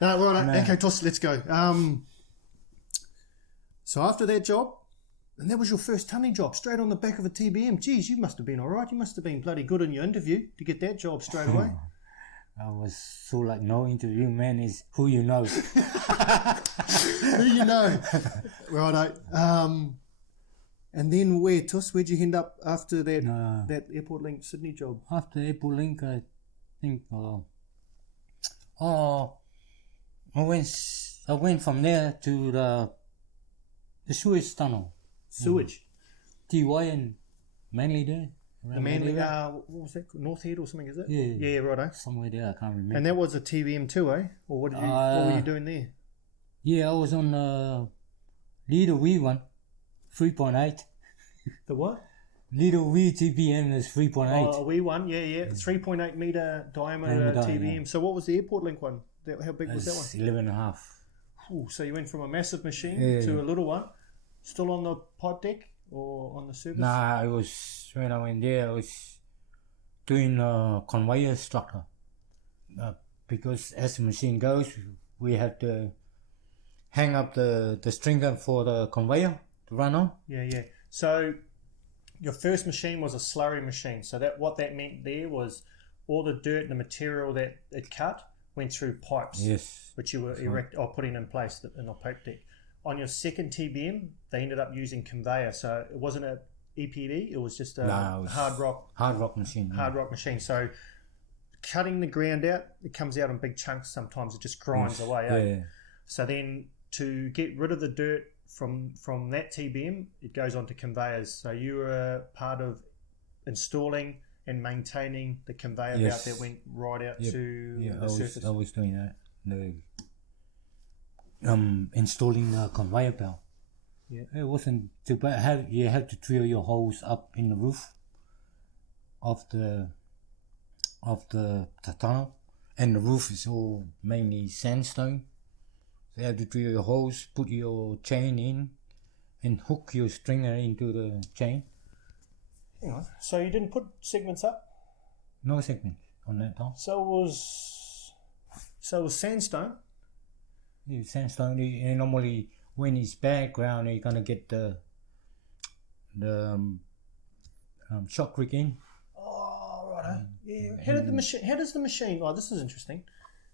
No, right. No. Okay, Tos, let's go. So after that job, and that was your first tunning job, straight on the back of a TBM. Geez, you must have been all right. You must have been bloody good in your interview to get that job straight away. I was so like, no interview, man, is who you know. Who you know. Righto. And then where, Tos? Where'd you end up after that Airport Link Sydney job? After Airport Link, I think, I went from there to the Suez Tunnel. Sewage. TY and Manly there. The Manly, what was that? North Head or something, is it? Yeah. Yeah, righto. Somewhere there, I can't remember. And that was a TBM too, eh? Or what were you doing there? Yeah, I was on Little V one, 3.8. The what? Little V TBM is 3.8. Oh, a wee one, yeah. 3.8 metre diameter TBM. Yeah. So what was the Airport Link one? How big was that one? 11 and a half. Ooh, so you went from a massive machine to a little one. Still on the pipe deck or on the surface? Nah, I was, when I went there, I was doing conveyor structure. Because as the machine goes, we have to hang up the stringer for the conveyor to run on. Yeah. So your first machine was a slurry machine. So what that meant there was all the dirt and the material that it cut went through pipes, Yes. which you were putting in place in the pipe deck. On your second TBM, they ended up using conveyor. So it wasn't a EPD, it was just a hard rock machine. Hard rock machine. So cutting the ground out, it comes out in big chunks sometimes. It just grinds away. Yeah. So then to get rid of the dirt from that TBM, it goes onto conveyors. So you were part of installing and maintaining the conveyor belt that went right out to the surface. I was doing that. Installing the conveyor belt. Yeah. It wasn't too bad. You have to drill your holes up in the roof of the tunnel, and the roof is all mainly sandstone. So you have to drill your holes, put your chain in, and hook your stringer into the chain. Hang on. So you didn't put segments up? No segment on that time. So it was sandstone? Yeah, sandstone. And normally when it's bad ground, you're gonna get the shotcrete in. Oh, right. Yeah. How does the machine? Oh, this is interesting.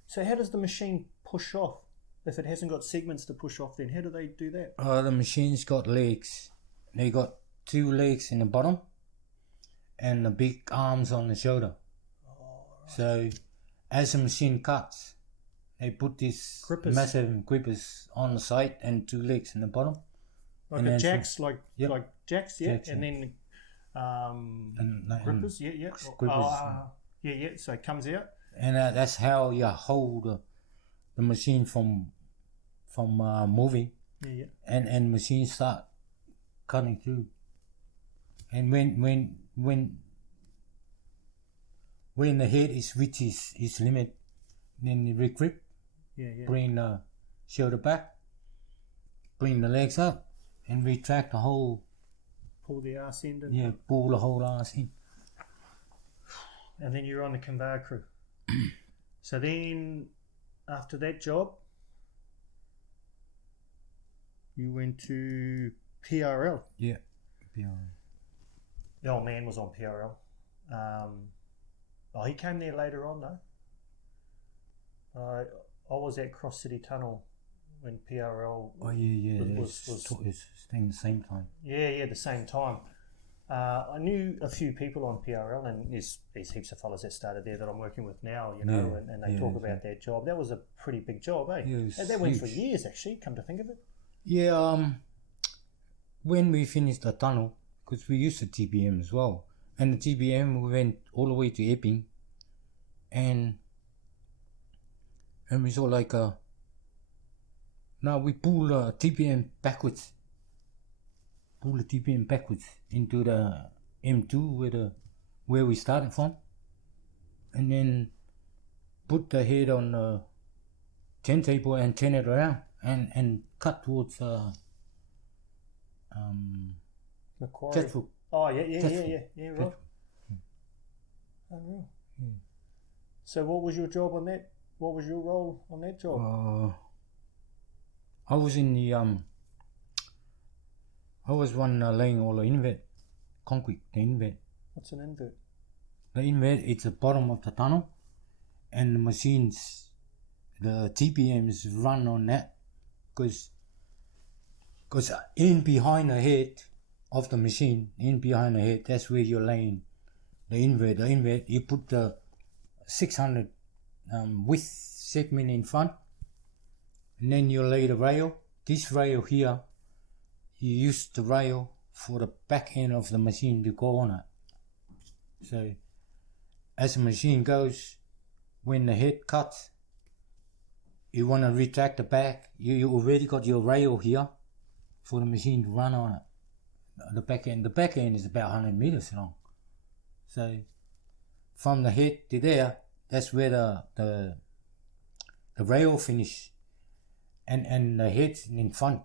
So how does the machine push off if it hasn't got segments to push off? Then how do they do that? The machine's got legs. They got 2 legs in the bottom and the big arms on the shoulder. Oh, right. So as the machine cuts, they put these massive grippers on the side and 2 legs in the bottom. Like a jacks, like jacks, yeah. Jacks, and then grippers, yeah. Grippers. So it comes out. And that's how you hold the machine from moving. Yeah. And machines start cutting through. And when the head is reaches its limit, then you regrip. Yeah. Bring the shoulder back, bring the legs up, and retract the whole. Pull the arse end in. Pull the whole arse in. And then you're on the conveyor crew. So then, after that job, you went to PRL. Yeah, PRL. The old man was on PRL. He came there later on though. I was at Cross City Tunnel when PRL was staying the same time. Yeah, the same time. I knew a few people on PRL, and there's heaps of fellas that started there that I'm working with now, and they talk about their job. That was a pretty big job, eh? Yeah, and that went for years, actually, come to think of it. Yeah, when we finished the tunnel, because we used the TBM as well, and the TBM we went all the way to Epping, and we saw like now we pull the TBM backwards. Pull the TBM backwards into the M2 where we started from, and then put the head on the turntable and turn it around and cut towards Macquarie. Jetfoot. Oh yeah, right. Unreal. Yeah. So what was your job on that what was your role on that job? I was in the I was one laying all the invert concrete. The invert. What's an invert? The invert, it's the bottom of the tunnel, and the machines, the TPMs run on that, because in behind the head of the machine, in behind the head, that's where you're laying the invert. The invert, you put the 600 width segment in front, and then you lay the rail. This rail here, you use the rail for the back end of the machine to go on it. So as the machine goes, when the head cuts, you want to retract the back, you already got your rail here for the machine to run on it. The back end is about 100 meters long. So from the head to there, that's where the rail finish, and the head's in front.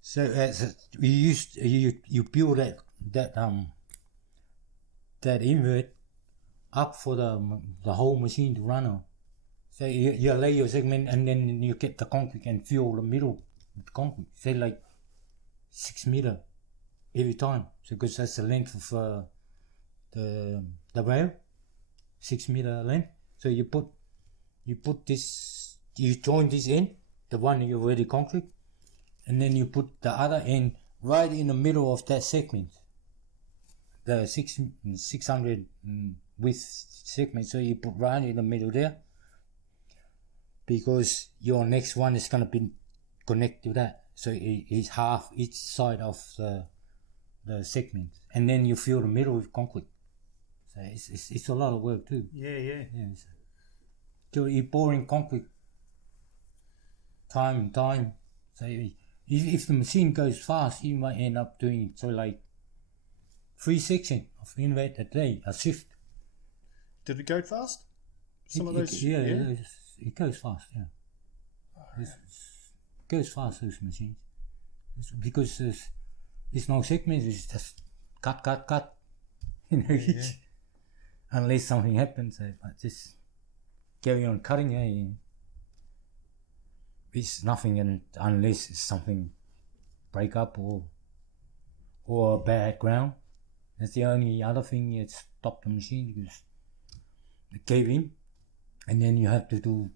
So as you build that invert up for the whole machine to run on. So you lay your segment, and then you get the concrete and fill the middle with concrete. Say like 6 meter every time. So because that's the length of the rail, 6 meter length. So you put this, you join this end, the one you already concrete, and then you put the other end right in the middle of that segment, the 600 width segment. So you put right in the middle there, because your next one is going to be connected to that. So it's half each side of the segment, and then you fill the middle with concrete. So it's a lot of work too. Yeah. So you're pouring concrete time and time. So if the machine goes fast, you might end up doing like 3 sections of invert a day, a shift. Did it go fast? Some of those. It goes fast. Yeah, it goes fast, those machines, because there's no segments. It's just cut. Unless something happens, but just carry on cutting. It's nothing, unless it's something break up or a bad ground. That's the only other thing that stop the machine, because it gave in, and then you have to do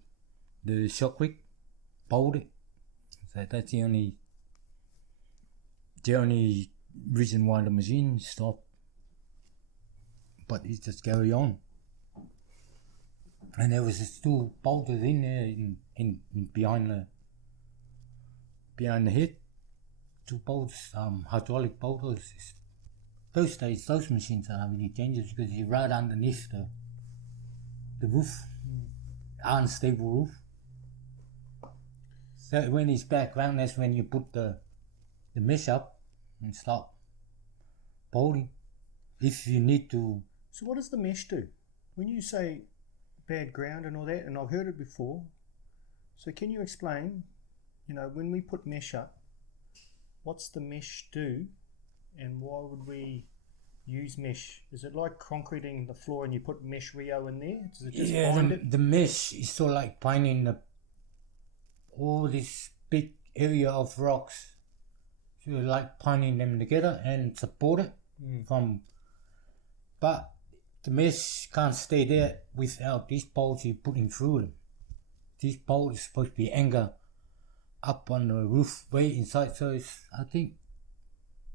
the shockwave, bolt it. So that's the only reason why the machine stopped. But it just carry on. And there was just 2 bolters in there in behind the head. 2 bolts, hydraulic bolters. Those days, those machines are really dangerous, because you're right underneath the roof, unstable roof. So when it's background, that's when you put the mesh up and start bolting. If you need to. So what does the mesh do? When you say bad ground and all that, and I've heard it before, so can you explain, when we put mesh up, what's the mesh do, and why would we use mesh? Is it like concreting the floor and you put mesh Rio in there? Does it just bind it? The mesh is sort of like binding all this big area of rocks, so like binding them together and support it but the mesh can't stay there without these bolts you're putting through them. These bolts are supposed to be anchored up on the roof way inside, so I think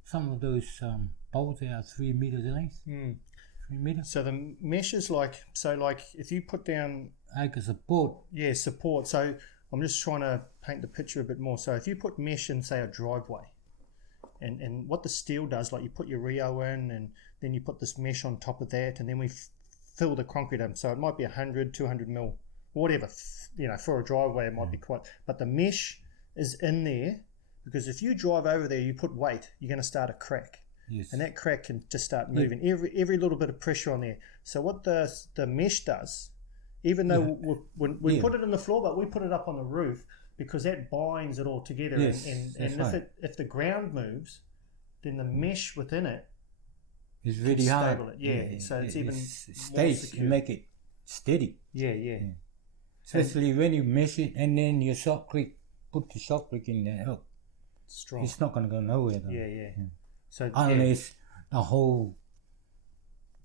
some of those bolts are 3 meters in length. 3 meters. So the mesh is like if you put down anchor support. Yeah, support. So I'm just trying to paint the picture a bit more. So if you put mesh in, say, a driveway, and what the steel does, like you put your Rio in, and then you put this mesh on top of that, and then we fill the concrete in. So it might be 100, 200 mil, whatever. For a driveway it might be quite. But the mesh is in there, because if you drive over there, you put weight, you're going to start a crack. Yes. And that crack can just start moving. Every little bit of pressure on there. So what the mesh does, even though we put it in the floor, but we put it up on the roof, because that binds it all together. Yes, and if the ground moves, then the mesh within it is really hard. So it's even more stays. secure. You make it steady. Yeah. Especially when you mesh it and then your shock click, put the shock click in there. Look, strong. it's not going to go nowhere. Though. Yeah. So unless the whole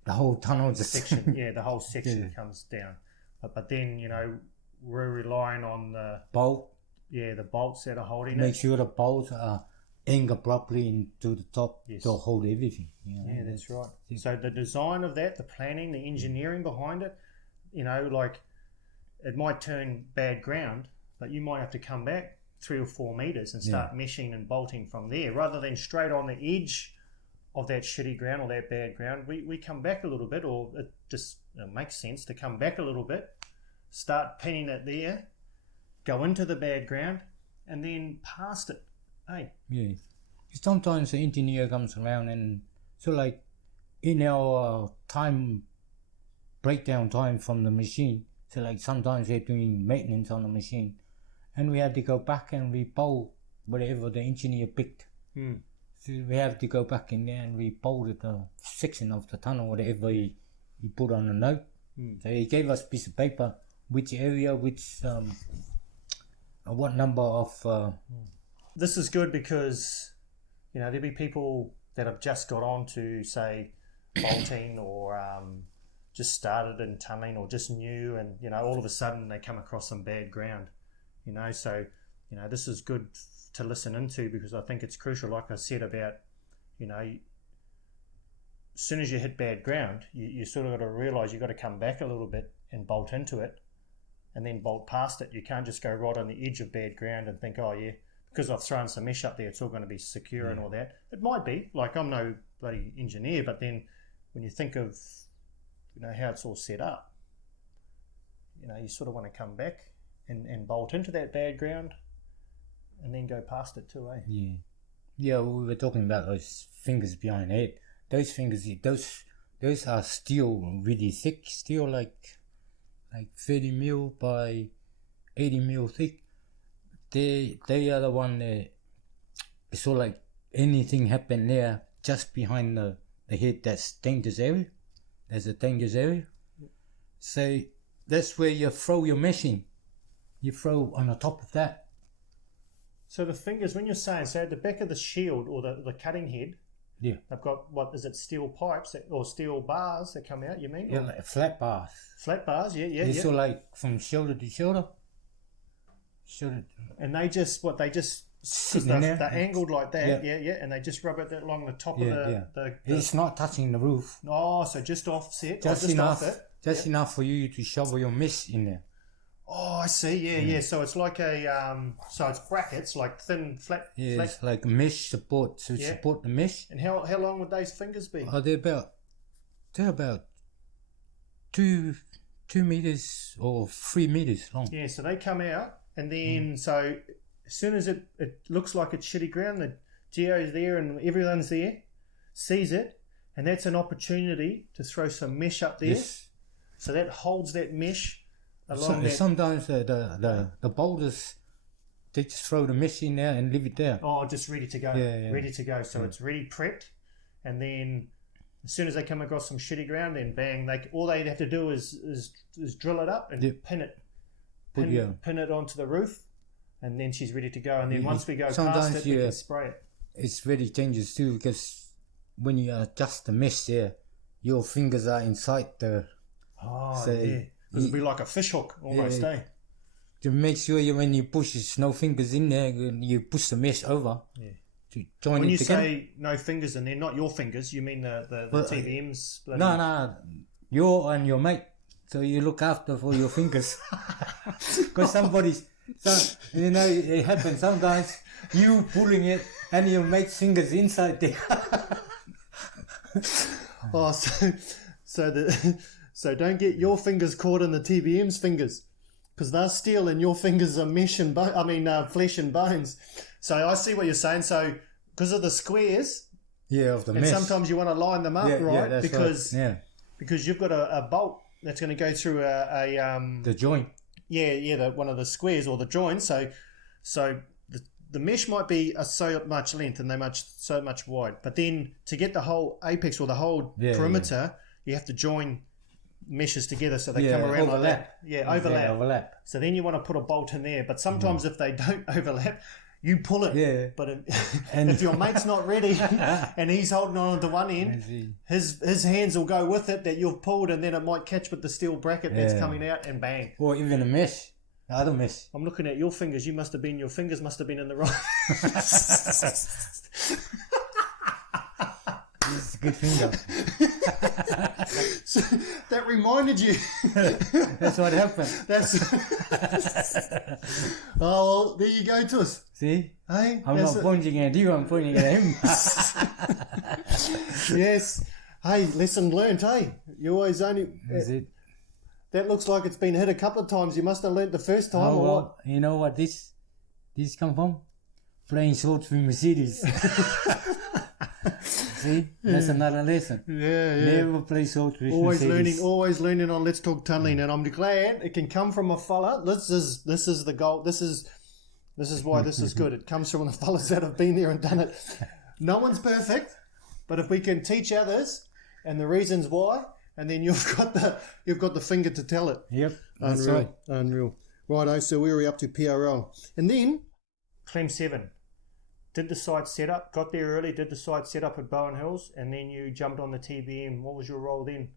tunnel just section, the whole section comes down. But then, you know, we're relying on the bolt. Yeah, the bolts that are holding Make sure the bolts are anchored properly into the top to hold everything. You know, yeah, that's right. So the design of that, the planning, the engineering behind it, you know, like it might turn bad ground, but you might have to come back 3 or 4 meters and start meshing and bolting from there rather than straight on the edge of that shitty ground or that bad ground. We come back a little bit, or it just makes sense to come back a little bit, start pinning it there, go into the bad ground, and then past it. Hey. Yeah. Sometimes the engineer comes around and so like in our breakdown time from the machine, so like sometimes they're doing maintenance on the machine and we have to go back and repolt whatever the engineer picked. So we have to go back in there and repolt the section of the tunnel, whatever he put on the note. So he gave us a piece of paper, which area, what number of... This is good because, you know, there'll be people that have just got on to, say, bolting or just started in tunneling or just new, and, you know, all of a sudden they come across some bad ground, you know. So, you know, this is good to listen into because I think it's crucial, like I said, about, you know, as soon as you hit bad ground, you sort of got to realise you've got to come back a little bit and bolt into it and then bolt past it. You can't just go right on the edge of bad ground and think, oh, yeah, because I've thrown some mesh up there, it's all going to be secure and all that. It might be, like I'm no bloody engineer, but then when you think of, you know, how it's all set up, you know, you sort of want to come back and bolt into that bad ground and then go past it too, eh? Yeah, we were talking about those fingers behind it. Those fingers, those are steel, really thick steel, like 30 mil by 80 mil thick. They are the one that it's sort of like anything happen there just behind the head, that's dangerous area. There's a dangerous area. So that's where you throw your meshing. You throw on the top of that. So the fingers, when you're saying, so at the back of the shield or the cutting head, they've got, what is it, steel pipes or steel bars that come out, you mean? Yeah, like flat bars. Flat bars, yeah. It's sort of like from shoulder to shoulder. And they just because they're angled like that, and they just rub it along the top of the it's not touching the roof. Oh, so just offset, just enough, off it. Just enough for you to shovel your mesh in there. Oh, I see. Yeah. So it's like so it's brackets, like thin, flat. Yeah, flat. It's like mesh support to support the mesh. And how long would those fingers be? Oh, they're about 2 meters or 3 meters long. Yeah, so they come out. And then, so as soon as it looks like it's shitty ground, the geo's there and everyone's there, sees it, and that's an opportunity to throw some mesh up there. Yes. So that holds that mesh along Sometimes the boulders, they just throw the mesh in there and leave it there. Oh, just ready to go. Yeah. Ready to go. So it's ready prepped. And then as soon as they come across some shitty ground, then bang, all they have to do is drill it up and pin it. Pin it onto the roof, and then she's ready to go. And then once we go past it, we can spray it. It's very dangerous too, because when you adjust the mesh there, your fingers are inside the... Oh, yeah. It'll be like a fish hook almost, eh? To make sure when you push, there's no fingers in there, you push the mesh over to join when it together. When you say no fingers in there, not your fingers, you mean the TVM's? No, your and your mate. So you look after for your fingers. Because you know, it happens sometimes, you pulling it and your mate's fingers inside there. So don't get your fingers caught in the TBM's fingers, because they're steel and your fingers are flesh and bones. So I see what you're saying. So because of the squares, of the mesh. Sometimes you want to line them up, right? Because you've got a bolt that's going to go through the joint. One of the squares or the joint. So the mesh might be so much length and so much wide, but then to get the whole apex or the whole perimeter, you have to join meshes together so they come around overlap. like that. Yeah, overlap. So then you want to put a bolt in there, but sometimes if they don't overlap, you pull it. Yeah. But if your mate's not ready and he's holding on to one end, his hands will go with it that you've pulled, and then it might catch with the steel bracket that's coming out, and bang. Or even a mesh. The other mesh. I'm looking at your fingers. Your fingers must have been in the right. It's a good finger. So that reminded you. That's what happened. Oh, well, there you go, Tus. See? Hey, I'm not pointing at you, I'm pointing at him. Yes. Hey, lesson learned, hey? You always only... Is it? That looks like it's been hit a couple of times. You must have learnt the first time, or what? You know what this come from? Playing shorts with Mercedes. See? That's another lesson. Yeah. Never play shorts with Mercedes. Always learning on Let's Talk Tunneling, and I'm glad it can come from a fella. This is the goal. This is why this is good. It comes from the fellas that have been there and done it. No one's perfect, but if we can teach others and the reasons why, and then you've got the finger to tell it. Yep, that's right. Unreal. Righto, so where are we up to? PRL. And then Clem 7. Did the site setup, got there early, did the site setup at Bowen Hills, and then you jumped on the TBM. What was your role then?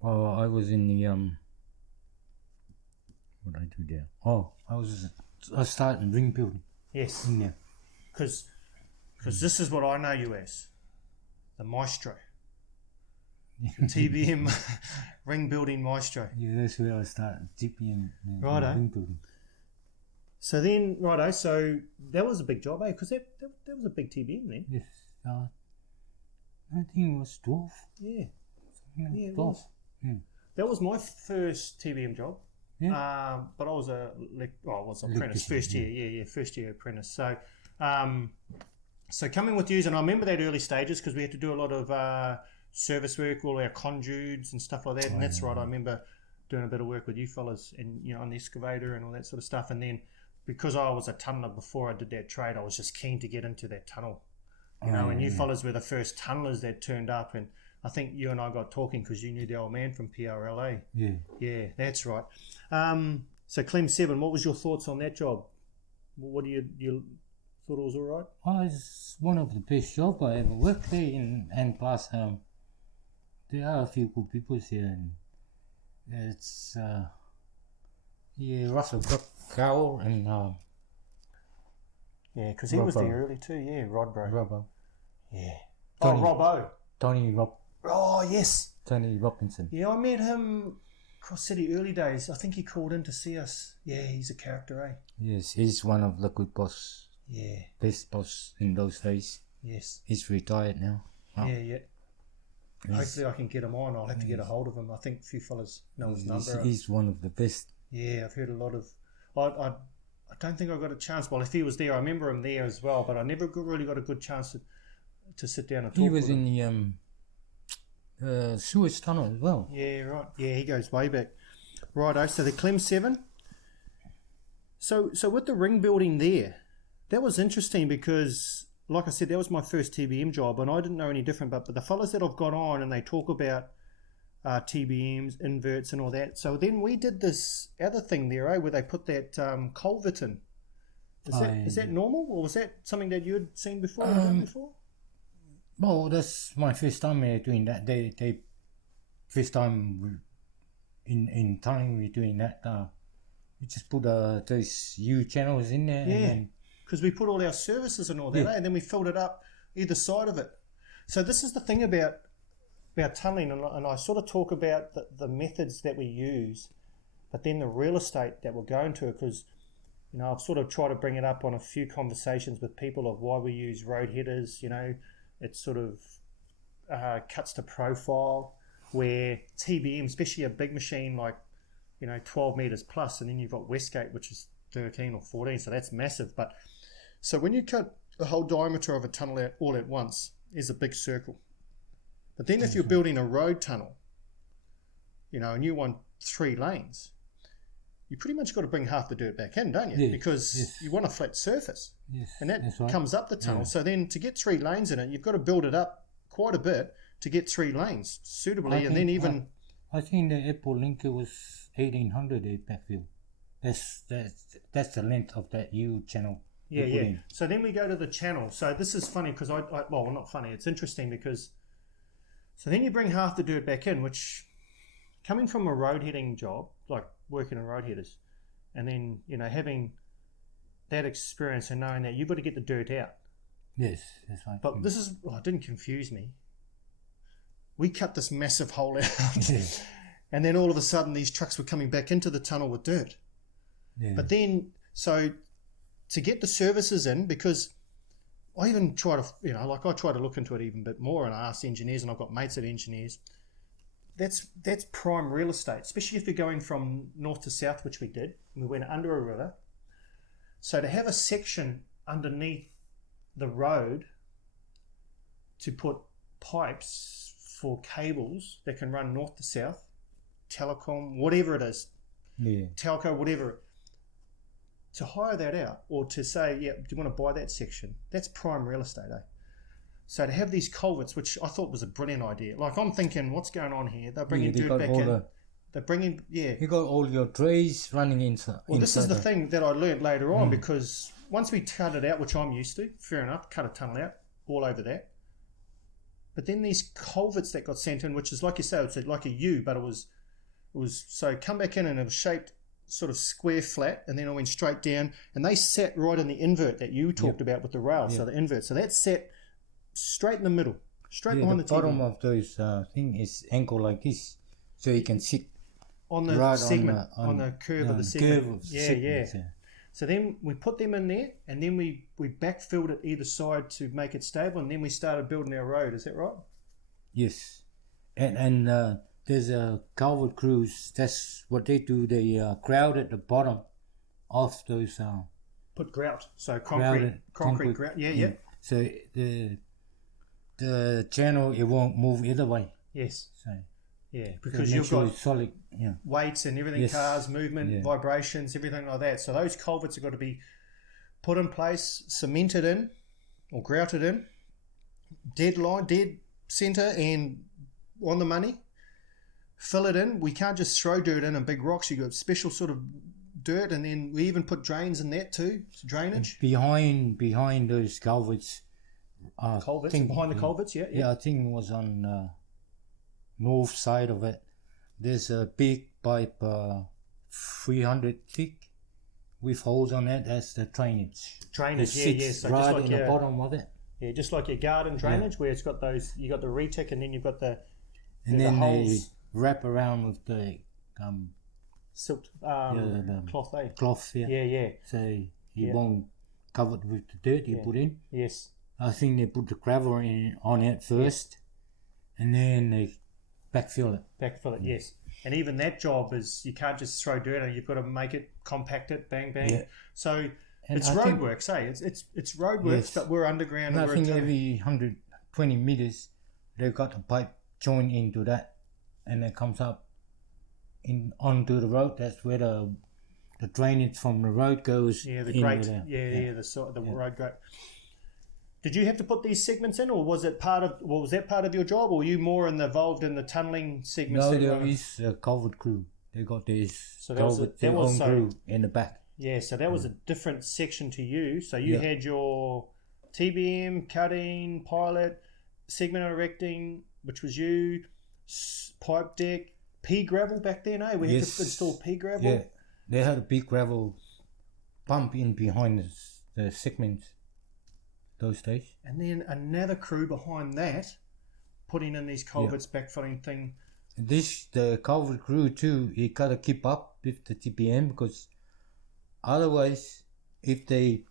Well, I was in the what did I do there? I started in ring building. Yes. In there. Because this is what I know you as. The maestro. TBM ring building maestro. Yeah, that's where I started. TBM Righto. ring building. So then, so that was a big job, eh? Because that was a big TBM then. Yes. I think it was 12. Yeah. Yeah, 12. it was. Yeah. That was my first TBM job. Yeah. But I was apprentice first year. Yeah, first year apprentice. So, so coming with yous, and I remember that early stages because we had to do a lot of service work, all our conduits and stuff like that. And that's right. I remember doing a bit of work with you fellas, and on the excavator and all that sort of stuff. And then because I was a tunneler before I did that trade, I was just keen to get into that tunnel. And you fellas were the first tunnelers that turned up, and I think you and I got talking because you knew the old man from PRLA. Yeah, that's right. So Clem 7, what was your thoughts on that job? What do you thought it was all right? Oh, it's one of the best jobs I ever worked there, and plus there are a few good people here, and it's Russell Cowell and yeah, because he was there early too. Yeah, Robbo. Yeah. Robbo. Oh, yes. Tony Robinson. Yeah, I met him Cross City early days. I think he called in to see us. Yeah, he's a character, eh? Yes, he's one of the good boss. Yeah. Best boss in those days. Yes. He's retired now. Oh. Yeah. Hopefully I can get him on. I'll have to get a hold of him. I think a few fellas know his number. He's one of the best. Yeah, I've heard a lot of... I don't think I got a chance. Well, if he was there, I remember him there as well, but I never really got a good chance to sit down and talk. He was in the Suez Tunnel as well. Yeah, right. Yeah, he goes way back. Righto, so the Clem 7. So with the ring building there, that was interesting because, like I said, that was my first TBM job, and I didn't know any different, but the fellas that I've got on, and they talk about TBMs, inverts and all that. So then we did this other thing there, where they put that culvert in. Is that normal, or was that something that you had seen before? Well, that's my first time doing that. They first time in time we're doing that. We just put those U channels in there. Yeah, because we put all our services and all that, and then we filled it up either side of it. So this is the thing about tunneling, and I sort of talk about the methods that we use, but then the real estate that we're going to, because I've sort of tried to bring it up on a few conversations with people of why we use road headers. It sort of cuts to profile, where TBM, especially a big machine like 12 meters plus, and then you've got Westgate, which is 13 or 14, so that's massive. But so when you cut the whole diameter of a tunnel out all at once, is a big circle. But then if you're building a road tunnel, and you want 3 lanes, you pretty much got to bring half the dirt back in, don't you? Yes, because you want a flat surface. Yes, and that right. comes up the tunnel. Yeah. So then to get 3 lanes in it, you've got to build it up quite a bit to get 3 lanes suitably, and then even I think the airport linker was 1800 a backfill. That's the length of that U channel. Yeah. So then we go to the channel. So this is funny because well, not funny. It's interesting because so then you bring half the dirt back in, which coming from a road heading job, like working in road headers, and then having that experience and knowing that you've got to get the dirt out. Yes, that's right. But this is it didn't confuse me. We cut this massive hole out, and then all of a sudden these trucks were coming back into the tunnel with dirt. Yeah. But then so to get the services in, because I even try to I try to look into it even a bit more, and I ask engineers, and I've got mates that are engineers. That's prime real estate, especially if you're going from north to south, which we did. We went under a river. So to have a section underneath the road to put pipes for cables that can run north to south, telecom, whatever it is, telco, whatever, to hire that out or to say, yeah, do you want to buy that section? That's prime real estate, eh? So to have these culverts, which I thought was a brilliant idea. Like I'm thinking, what's going on here? They're bringing dirt back in. They're bringing, You got all your trays running inside. Well, this is the thing that I learned later on, because once we cut it out, which I'm used to, fair enough, cut a tunnel out, all over that. But then these culverts that got sent in, which is like you say, it's like a U, but it was so come back in and it was shaped sort of square flat, and then I went straight down, and they sat right in the invert that you talked about with the rail. So the invert, so that's set straight in the middle, straight behind the bottom of those thing is angled like this, so you can sit on the segment, on the curve of the segment. Yeah. So then we put them in there, and then we backfilled it either side to make it stable, and then we started building our road. Is that right? Yes, and there's a culvert crews. That's what they do. They grout at the bottom of those. Put grout, so concrete grout. Yeah. So the channel, it won't move either way. Yes. So because you've got solid weights and everything, cars, movement, vibrations, everything like that. So those culverts have got to be put in place, cemented in or grouted in, dead centre and on the money. Fill it in. We can't just throw dirt in and big rocks. You got special sort of dirt, and then we even put drains in that too, drainage. And behind those culverts. Behind the culverts, Yeah, I think it was on north side of it. There's a big pipe, 300 thick, with holes on it. That's the drainage. Drainage, So right just like in the bottom of it. Yeah, just like your garden drainage, where it's got those. You got the retic, and then you've got the. And then they wrap around with the silk cloth, eh? Cloth, Yeah. So you won't cover it with the dirt you put in. Yes. I think they put the gravel on it first, and then they backfill it. Yes. And even that job is, you can't just throw dirt in, you've got to make it, compact it, bang. Yeah. So it's roadworks, eh? It's roadworks, but we're underground. And I think every 120 meters, they've got a pipe joined into that, and it comes up onto the road. That's where the drainage from the road goes. Yeah, the grate. The road grate. Did you have to put these segments in, or was that part of your job, or were you more involved in the tunnelling segments? No, there is a culvert crew. They got their own crew in the back. Yeah, so that was a different section to you. So you had your TBM, cutting, pilot, segment erecting, which was you, pipe deck, pea gravel back then, eh? We had to install pea gravel. Yeah, they had a big gravel pump in behind the segments. Those days. And then another crew behind that, putting in these culverts, backfilling thing. The culvert crew too, you gotta keep up with the TPM, because otherwise, if they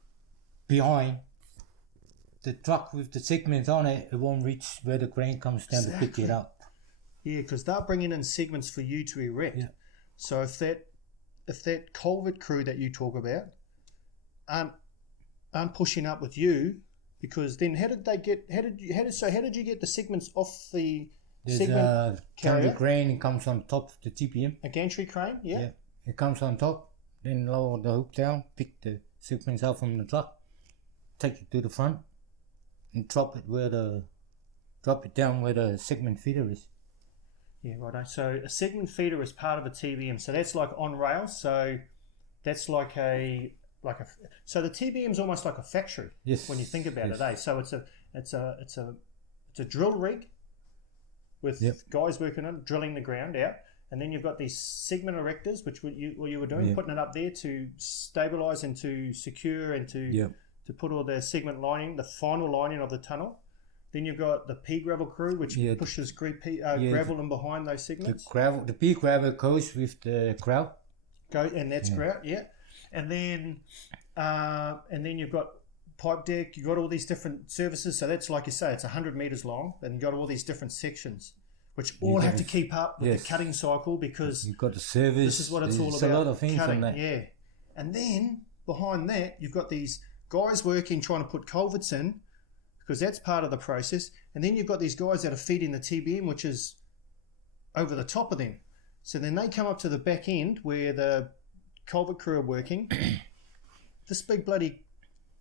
behind the truck with the segments on it, it won't reach where the crane comes down to pick it up. Yeah, because they're bringing in segments for you to erect. Yeah. So if that culvert crew that you talk about aren't pushing up with you, because then how did you get the segments off the segment carrier? The crane comes on top of the TPM. A gantry crane, yeah. It comes on top, then lower the hook down, pick the segments out from the truck, take it to the front, and drop it down where the segment feeder is. Yeah, righto. So a segment feeder is part of a TBM. So that's like on rails. So that's like so the TBM is almost like a factory. Yes. When you think about it, eh? So it's a drill rig with guys working on drilling the ground out, and then you've got these segment erectors, which you were doing, putting it up there to stabilize and to secure and to put all the segment lining, the final lining of the tunnel. Then you've got the pea gravel crew, which pushes gravel in behind those segments. The pea gravel goes with the grout. And that's grout, and then you've got pipe deck. You've got all these different services. So that's like you say, it's 100 meters long, and you've got all these different sections, which all have to keep up with the cutting cycle because you've got the service. This is what it's all about. There's a lot of things cutting, on that. And then behind that, you've got these guys working trying to put culverts in, because that's part of the process. And then you've got these guys that are feeding the TBM, which is over the top of them. So then they come up to the back end where the culvert crew are working. This big bloody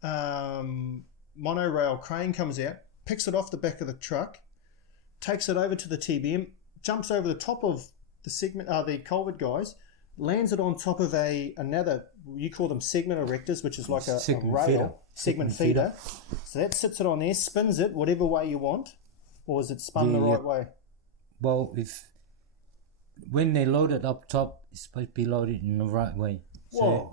monorail crane comes out, picks it off the back of the truck, takes it over to the TBM, jumps over the top of the segment, the culvert guys, lands it on top of another, you call them segment erectors, which is like a rail, segment feeder. So that sits it on there, spins it whatever way you want, or is it spun the right way? Well, when they load it up top, it's supposed to be loaded in the right way. So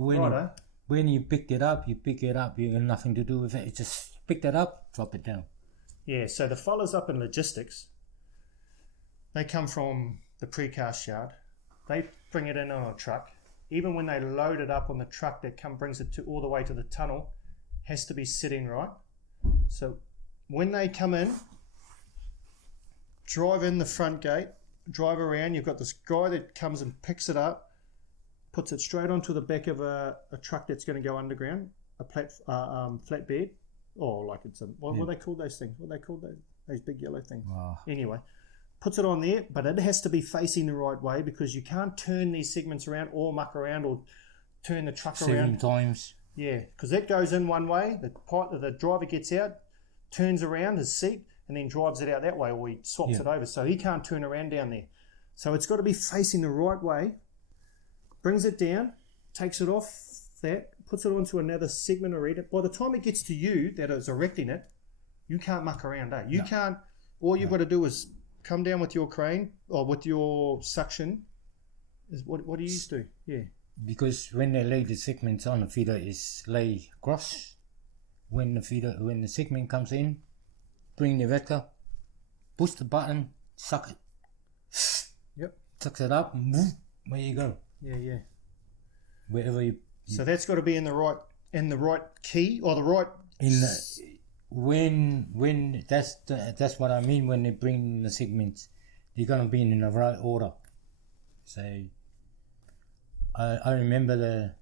when you pick it up, you got nothing to do with it. You just pick that up, drop it down. Yeah, so the fellas up in logistics, they come from the precast yard. They bring it in on a truck. Even when they load it up on the truck that brings it all the way to the tunnel, has to be sitting right. So when they come in, drive in the front gate, drive around, you've got this guy that comes and picks it up, puts it straight onto the back of a truck that's going to go underground, a flatbed, or like it's what are they called those things? What are they called those big yellow things? Wow. Anyway, puts it on there, but it has to be facing the right way because you can't turn these segments around or muck around or turn the truck around 7 times. Yeah, because that goes in one way, the driver gets out, turns around his seat, and then drives it out that way, or he swaps it over, so he can't turn around down there. So it's got to be facing the right way, brings it down, takes it off that, puts it onto another segment erector. By the time it gets to you that is erecting it, you can't muck around, eh? You can't, all you've got to do is come down with your crane, or with your suction. What do you do? Yeah. Because when they lay the segments on the feeder, is lay cross. When the segment comes in, bring the vector, push the button, suck it. Yep. Sucks it up, and whoop, where you go. Yeah. Wherever you. So that's got to be in the right key, or the right. When that's what I mean when they bring the segments, they're gonna be in the right order. So I remember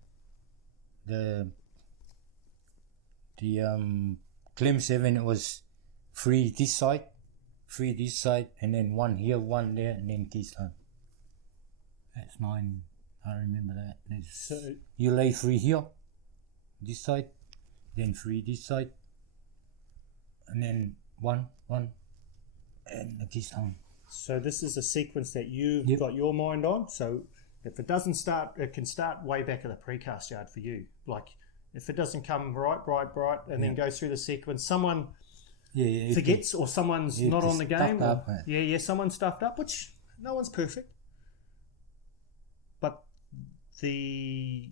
the Clem 7, it was 3 this side, and then 1 here, 1 there, and then keystone. That's 9. I remember that. So you lay 3 here, this side, then 3 this side, and then 1, and the keystone. So this is a sequence that you've got your mind on. So if it doesn't start, it can start way back at the precast yard for you. Like if it doesn't come right, and then goes through the sequence, someone forgets, or someone's not on the game. Someone's stuffed up, which no one's perfect. But the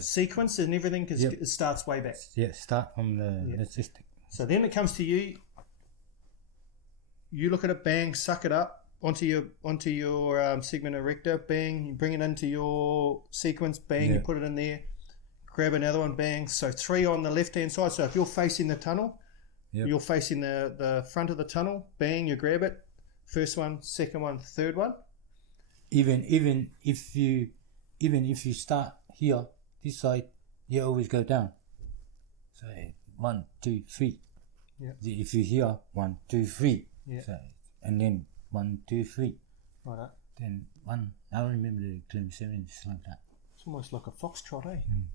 sequence and everything, because it starts way back. Yeah, start from the system. So then it comes to you. You look at it, bang, suck it up onto your segment erector, bang, you bring it into your sequence, bang, you put it in there, grab another one, bang. So 3 on the left hand side. So if you're facing the tunnel, you're facing the front of the tunnel, bang, you grab it, first one, second one, third one. Even if you start here, this side, you always go down. So 1, 2, 3. Yeah. If you here, 1, 2, 3. Yeah. So, and then 1, 2, 3. Right. Then 1. I remember the Clem 7 is like that. It's almost like a foxtrot, eh? Mm.